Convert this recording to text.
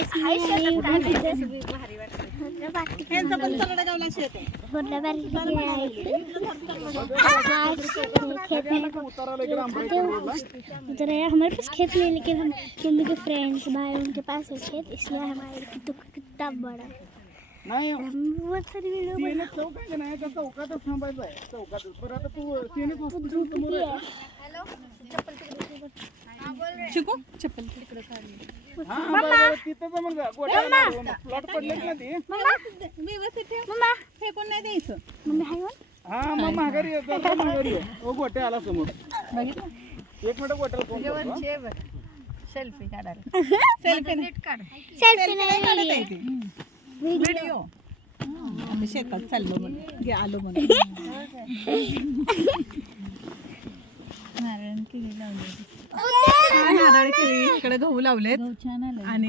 Guys मी यांचा पण सगळं गावला शेत आहे. हमारे पास खेत नहीं, लेकिन हम के फ्रेंड्स भाई उनके पास है खेत, इसलिए हमारे कितना बड़ा है। नाही बहुत सारी वीडियो सीएनए चौक आहे नाही का, चौकातच थांबायचं आहे, चौकातच. बरं आता तू सीएनए हॉस्पिटल समोर आहे. शिकू चप्पल तिकडे काढली. हा बरं, तिथं तर मग गोट्याला प्लॉट पडलेत ना ते. व्यवस्थित ठेव. मम्मा फेकून नाही द्यायचं. मम्मी हाय वन हा मग माघारी आहे, जरा माघारी आहे. ओ गोट्या आला समोर. बघितलं 1 मिनिट गोट्याला फोन करतो. सेल्फी काढायला. सेल्फी काढ. सेल्फी नाही काढता येते. व्हिडिओ व्हिडिओ आम्ही शेतात चाललो म्हणून गे आलो म्हणून. नारळ केळी लावली. नारळ केळी इकडे गहू लावलेत आणि